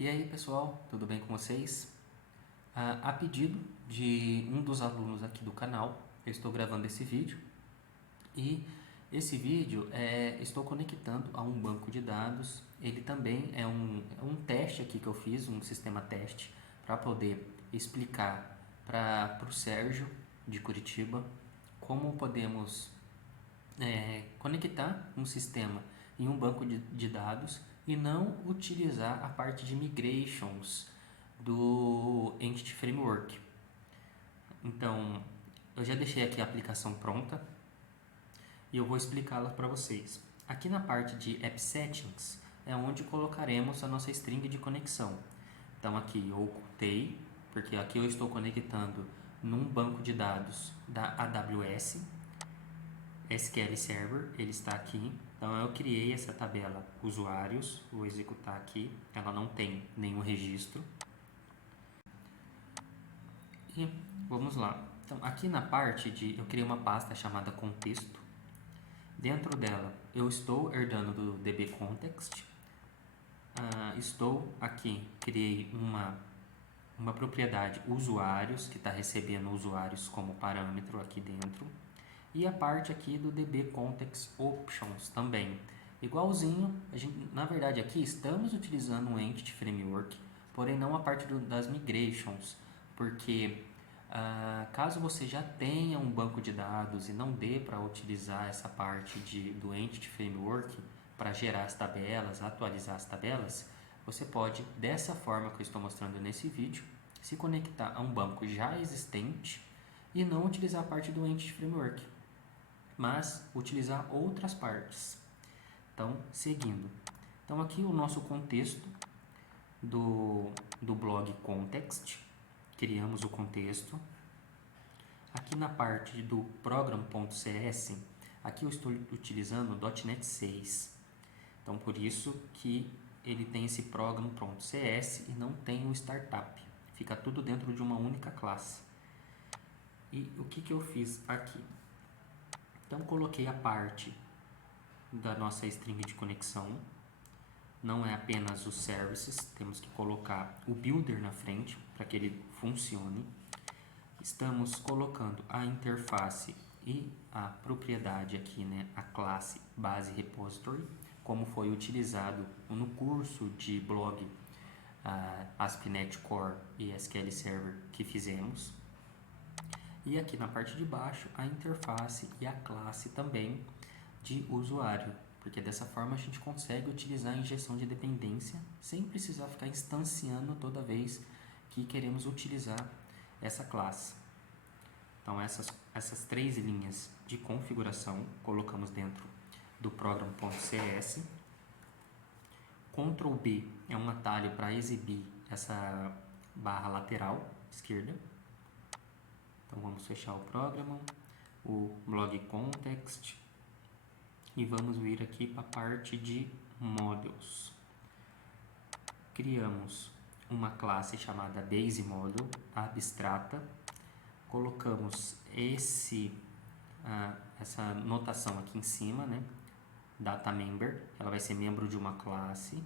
E aí pessoal, tudo bem com vocês? A pedido de um dos alunos aqui do canal, eu estou gravando esse vídeo e esse vídeo estou conectando a um banco de dados. Ele também é um teste aqui que eu fiz, um sistema teste, para poder explicar para o Sérgio de Curitiba como podemos conectar um sistema em um banco de dados e não utilizar a parte de migrations do Entity Framework. Então, eu já deixei aqui a aplicação pronta e eu vou explicá-la para vocês. Aqui na parte de App Settings é onde colocaremos a nossa string de conexão. Então aqui eu ocultei, porque aqui eu estou conectando num banco de dados da AWS, SQL Server, ele está aqui. Então eu criei essa tabela usuários, vou executar aqui, ela não tem nenhum registro. E vamos lá. Então aqui na parte de, eu criei uma pasta chamada contexto. Dentro dela eu estou herdando do DB Context. Estou aqui, criei uma propriedade usuários, que está recebendo usuários como parâmetro aqui dentro. E a parte aqui do DB Context Options também. Igualzinho, na verdade aqui estamos utilizando um Entity Framework, porém não a parte das migrations, porque caso você já tenha um banco de dados e não dê para utilizar essa parte do Entity Framework para gerar as tabelas, atualizar as tabelas, você pode, dessa forma que eu estou mostrando nesse vídeo, se conectar a um banco já existente e não utilizar a parte do Entity Framework, mas utilizar outras partes. Então, seguindo. Então, aqui o nosso contexto do blog Context. Criamos o contexto. Aqui na parte do program.cs, aqui eu estou utilizando o .NET 6. Então, por isso que ele tem esse program.cs e não tem o startup. Fica tudo dentro de uma única classe. E o que eu fiz aqui? Então, coloquei a parte da nossa string de conexão. Não é apenas os services, temos que colocar o builder na frente para que ele funcione. Estamos colocando a interface e a propriedade aqui, né, a classe base repository, como foi utilizado no curso de blog ASP.NET Core e SQL Server que fizemos. E aqui na parte de baixo a interface e a classe também de usuário, porque dessa forma a gente consegue utilizar a injeção de dependência sem precisar ficar instanciando toda vez que queremos utilizar essa classe. Então essas três linhas de configuração colocamos dentro do program.cs. Ctrl B é um atalho para exibir essa barra lateral esquerda. Então vamos fechar o programa, o blog context e vamos vir aqui para a parte de modules. Criamos uma classe chamada base model abstrata, colocamos essa notação aqui em cima, né? Data member, ela vai ser membro de uma classe,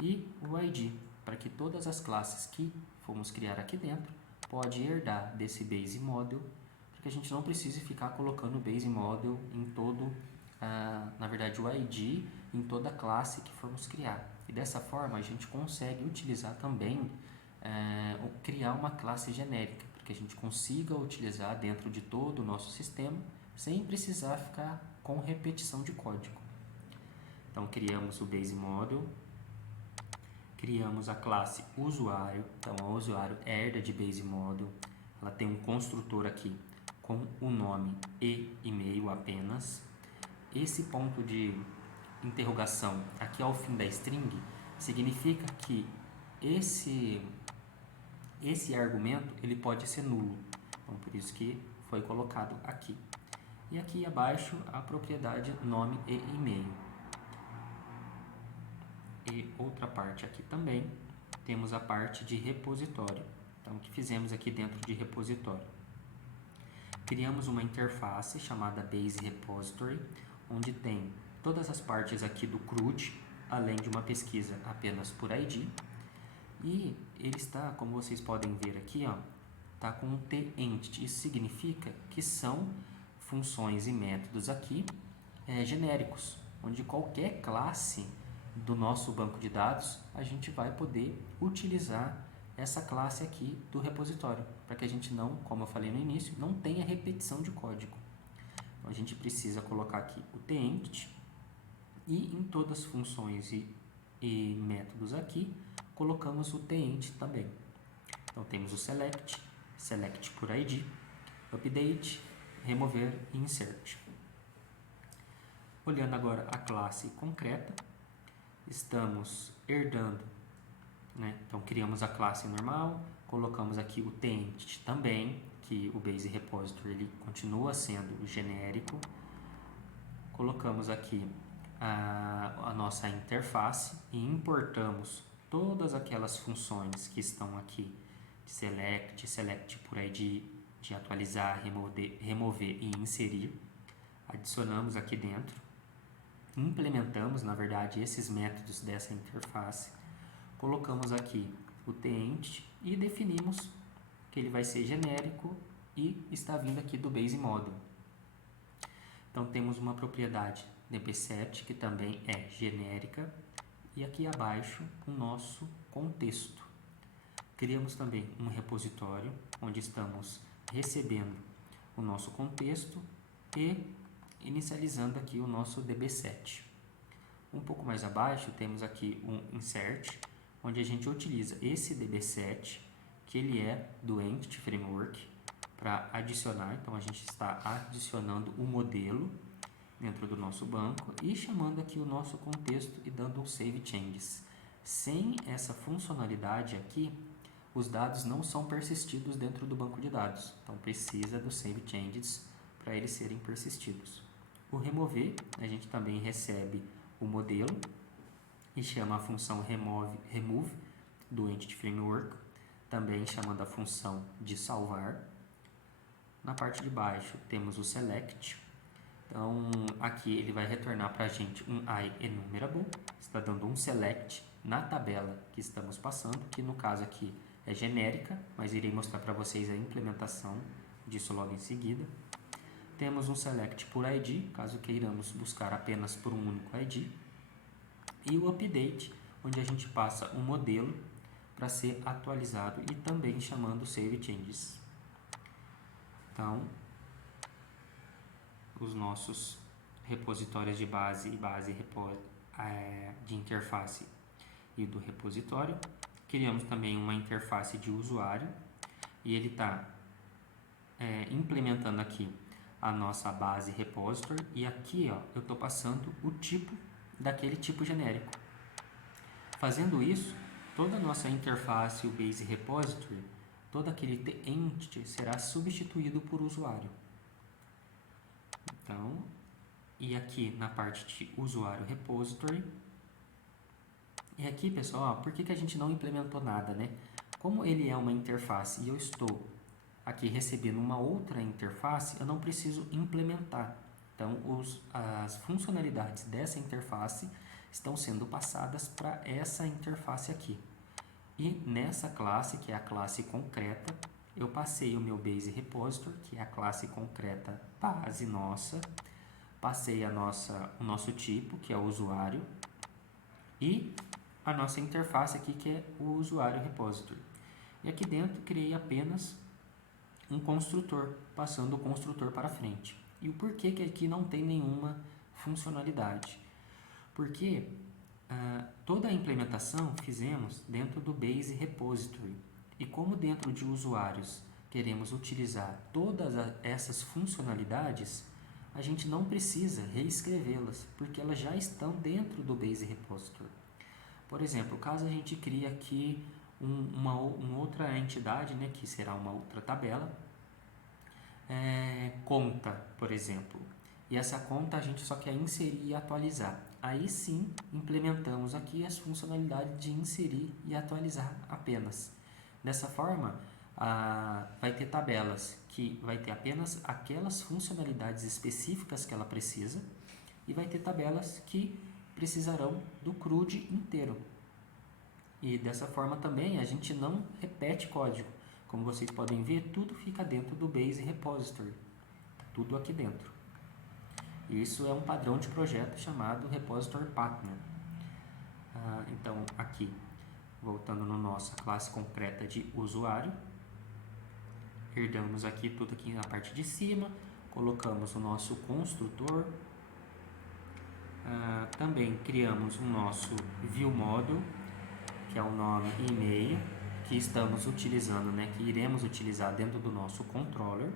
e o ID, para que todas as classes que formos criar aqui dentro pode herdar desse base model, para que a gente não precise ficar colocando o base model em todo, na verdade o ID em toda classe que formos criar. E dessa forma a gente consegue utilizar também, criar uma classe genérica, para que a gente consiga utilizar dentro de todo o nosso sistema, sem precisar ficar com repetição de código. Então criamos o base model, criamos a classe usuário. Então o usuário herda de base model, ela tem um construtor aqui com o nome e e-mail apenas. Esse ponto de interrogação aqui ao fim da string significa que esse argumento ele pode ser nulo. Então por isso que foi colocado aqui. E aqui abaixo a propriedade nome e e-mail. E outra parte aqui também, temos a parte de repositório. Então, o que fizemos aqui dentro de repositório? Criamos uma interface chamada Base Repository, onde tem todas as partes aqui do CRUD, além de uma pesquisa apenas por ID. E ele está, como vocês podem ver aqui, ó, tá com um t-entity. Isso significa que são funções e métodos aqui genéricos, onde qualquer classe do nosso banco de dados a gente vai poder utilizar essa classe aqui do repositório, para que a gente não, como eu falei no início, não tenha repetição de código. Então a gente precisa colocar aqui o t-entity e em todas as funções e métodos aqui colocamos o t-entity também. Então temos o select, select por ID, update, remover e insert. Olhando agora a classe concreta, estamos herdando, né? Então criamos a classe normal, colocamos aqui o t-entity também, que o base repository ele continua sendo genérico. Colocamos aqui a nossa interface e importamos todas aquelas funções que estão aqui, de select, select por ID, de atualizar, remover e inserir. Adicionamos aqui dentro, implementamos, na verdade, esses métodos dessa interface, colocamos aqui o t-entity e definimos que ele vai ser genérico e está vindo aqui do base model. Então temos uma propriedade db7 que também é genérica e aqui abaixo o nosso contexto. Criamos também um repositório onde estamos recebendo o nosso contexto e inicializando aqui o nosso db7. Um pouco mais abaixo temos aqui um insert, onde a gente utiliza esse db7, que ele é do Entity Framework, para adicionar. Então a gente está adicionando o modelo dentro do nosso banco e chamando aqui o nosso contexto e dando um save changes. Sem essa funcionalidade aqui, os dados não são persistidos dentro do banco de dados. Então precisa do save changes para eles serem persistidos. O remover, a gente também recebe o modelo e chama a função remove do Entity Framework, também chamando a função de salvar. Na parte de baixo temos o select. Então aqui ele vai retornar para a gente um IEnumerable, está dando um select na tabela que estamos passando, que no caso aqui é genérica, mas irei mostrar para vocês a implementação disso logo em seguida. Temos um select por ID, caso queiramos buscar apenas por um único ID. E o update, onde a gente passa um modelo para ser atualizado e também chamando save changes. Então, os nossos repositórios de base e de interface e do repositório. Criamos também uma interface de usuário e ele está implementando aqui a nossa base repository e aqui ó, eu estou passando o tipo daquele tipo genérico. Fazendo isso, toda a nossa interface, o base repository, todo aquele entity será substituído por usuário. Então, e aqui na parte de usuário repository, e aqui pessoal, ó, por que a gente não implementou nada, né? Como ele é uma interface e eu estou aqui recebendo uma outra interface, eu não preciso implementar. Então, as funcionalidades dessa interface estão sendo passadas para essa interface aqui. E nessa classe, que é a classe concreta, eu passei o meu base repository, que é a classe concreta base nossa, passei o nosso tipo, que é o usuário, e a nossa interface aqui, que é o usuário repository. E aqui dentro criei apenas um construtor, passando o construtor para frente. E o porquê que aqui não tem nenhuma funcionalidade? Porque toda a implementação fizemos dentro do Base Repository. E como dentro de usuários queremos utilizar todas essas funcionalidades, a gente não precisa reescrevê-las, porque elas já estão dentro do Base Repository. Por exemplo, caso a gente crie aqui uma outra entidade, né, que será uma outra tabela, conta, por exemplo, e essa conta a gente só quer inserir e atualizar. Aí sim, implementamos aqui as funcionalidades de inserir e atualizar apenas. Dessa forma, vai ter tabelas que vai ter apenas aquelas funcionalidades específicas que ela precisa e vai ter tabelas que precisarão do CRUD inteiro. E dessa forma também a gente não repete código. Como vocês podem ver, tudo fica dentro do Base Repository. Tudo aqui dentro. Isso é um padrão de projeto chamado Repository Partner. Então, aqui, voltando na nossa classe concreta de usuário, herdamos aqui tudo aqui na parte de cima, colocamos o nosso construtor, também criamos o nosso ViewModel, que é o nome e e-mail, que estamos utilizando, que iremos utilizar dentro do nosso controller.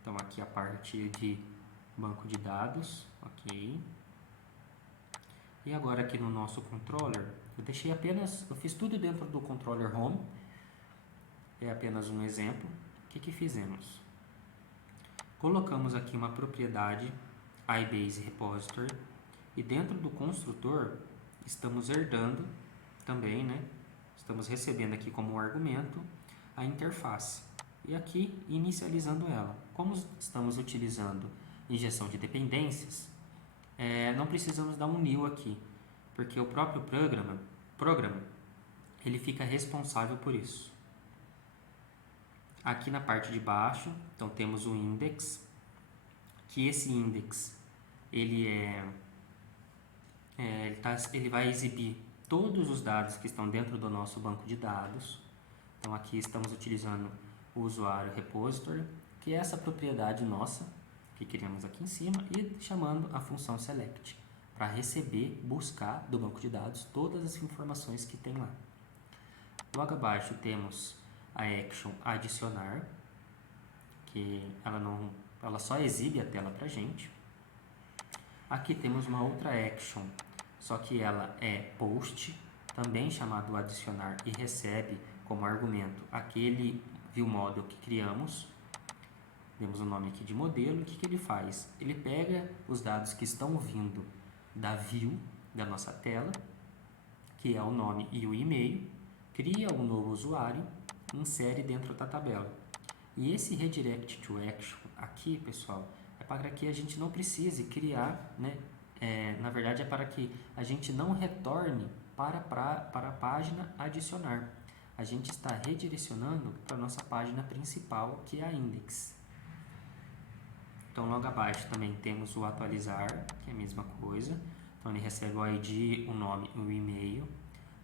Então, aqui a parte de banco de dados, ok. E agora aqui no nosso controller, eu fiz tudo dentro do controller home, é apenas um exemplo. O que fizemos? Colocamos aqui uma propriedade iBase Repository e dentro do construtor estamos herdando também, estamos recebendo aqui como argumento a interface e aqui inicializando ela. Como estamos utilizando injeção de dependências, não precisamos dar um new aqui, porque o próprio programa ele fica responsável por isso. Aqui na parte de baixo, então temos o index, que esse index ele vai exibir todos os dados que estão dentro do nosso banco de dados. Então aqui estamos utilizando o usuário repository, que é essa propriedade nossa que criamos aqui em cima, e chamando a função select para receber, buscar do banco de dados todas as informações que tem lá. Logo abaixo temos a action adicionar, que ela só exibe a tela para a gente. Aqui temos uma outra action, só que ela é post, também chamado adicionar, e recebe como argumento aquele ViewModel que criamos. Temos o nome aqui de modelo. O que ele faz? Ele pega os dados que estão vindo da view da nossa tela, que é o nome e o e-mail, cria um novo usuário, insere dentro da tabela. E esse redirect to action aqui, pessoal, é para que a gente não precise criar, na verdade é para que a gente não retorne para a página adicionar. A gente está redirecionando para a nossa página principal, que é a index. Então, logo abaixo também temos o atualizar, que é a mesma coisa. Então, ele recebe o ID, o nome e o e-mail,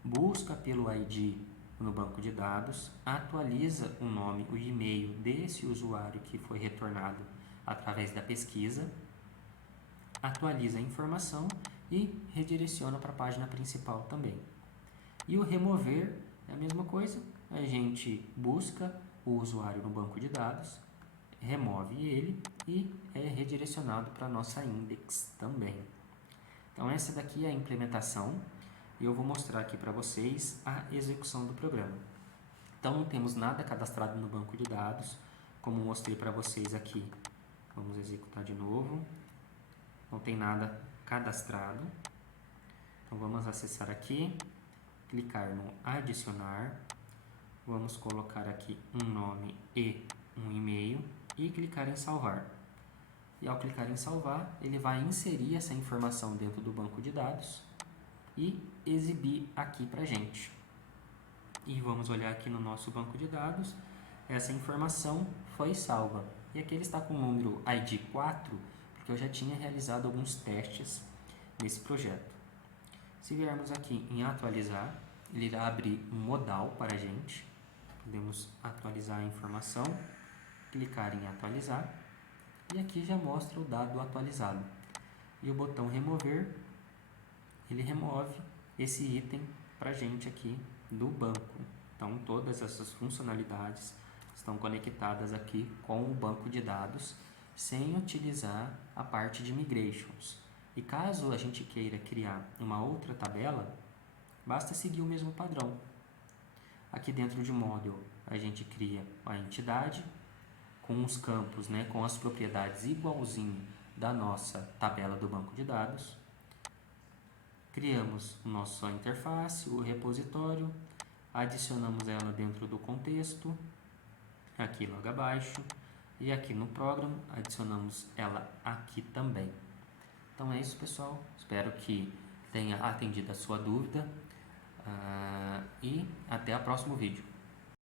busca pelo ID no banco de dados, atualiza o nome, o e-mail desse usuário que foi retornado através da pesquisa, atualiza a informação e redireciona para a página principal também. E o remover é a mesma coisa, a gente busca o usuário no banco de dados, remove ele e é redirecionado para a nossa index também. Então essa daqui é a implementação e eu vou mostrar aqui para vocês a execução do programa. Então não temos nada cadastrado no banco de dados, como mostrei para vocês aqui. Vamos executar de novo. Não tem nada cadastrado. Então vamos acessar aqui, clicar no adicionar, vamos colocar aqui um nome e um e-mail e clicar em salvar. E ao clicar em salvar, ele vai inserir essa informação dentro do banco de dados e exibir aqui para a gente. E vamos olhar aqui no nosso banco de dados, essa informação foi salva. E aqui ele está com o número ID 4, porque eu já tinha realizado alguns testes nesse projeto. Se viermos aqui em atualizar, ele irá abrir um modal para a gente. Podemos atualizar a informação, clicar em atualizar e aqui já mostra o dado atualizado. E o botão remover, ele remove esse item para a gente aqui do banco. Então todas essas funcionalidades estão conectadas aqui com o banco de dados sem utilizar a parte de migrations. E caso a gente queira criar uma outra tabela, basta seguir o mesmo padrão. Aqui dentro de model a gente cria a entidade com os campos, com as propriedades igualzinho da nossa tabela do banco de dados. Criamos a nossa interface, o repositório, adicionamos ela dentro do contexto, aqui logo abaixo, e aqui no programa adicionamos ela aqui também. Então é isso, pessoal. Espero que tenha atendido a sua dúvida. E até o próximo vídeo.